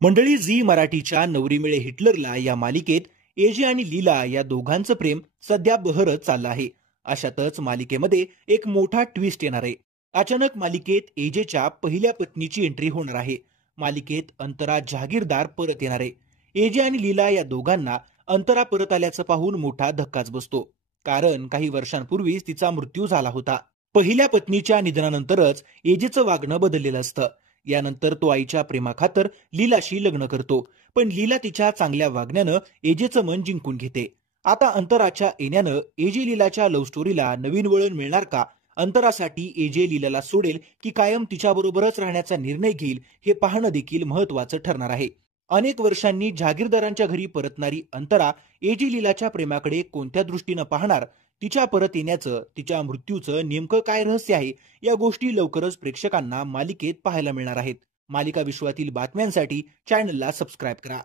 मंडळी, झी मराठीच्या नवरी मिळे हिटलरला या मालिकेत एजे आणि लीला या दोघांचं प्रेम सध्या बहरत चाललं आहे. अशातच मालिकेमध्ये एक मोठा ट्विस्ट येणार आहे. अचानक मालिकेत एजेच्या पहिल्या पत्नीची एंट्री होणार आहे. मालिकेत अंतरा जहागीरदार परत येणार आहे. एजे आणि लीला या दोघांना अंतरा परत आल्याचं पाहून मोठा धक्काच बसतो. कारण काही वर्षांपूर्वीच तिचा मृत्यू झाला होता. पहिल्या पत्नीच्या निधनानंतरच एजेचं वागणं बदललेलं असतं. यानंतर तो आईच्या प्रेमाखातर लीलाशी लग्न करतो. पण लीला तिच्या चांगल्या वागण्यानं एजेचं मन जिंकून घेते. आता अंतराच्या येण्यानं एजे लीलाच्या लव्ह स्टोरीला नवीन वळण मिळणार का? अंतरासाठी एजे लीलाला सोडेल की कायम तिच्याबरोबरच राहण्याचा निर्णय घेईल, हे पाहणं देखील महत्वाचं ठरणार आहे. अनेक वर्षांनी जहागीरदारांच्या घरी परतणारी अंतरा एजे लीलाच्या प्रेमाकडे कोणत्या दृष्टीनं पाहणार? तिच्या परत येण्याचं, तिच्या मृत्यूचं नेमकं काय रहस्य आहे? या गोष्टी लवकरच प्रेक्षकांना मालिकेत पाहायला मिळणार आहेत. मालिका विश्वातील बातम्यांसाठी चॅनलला सबस्क्राईब करा.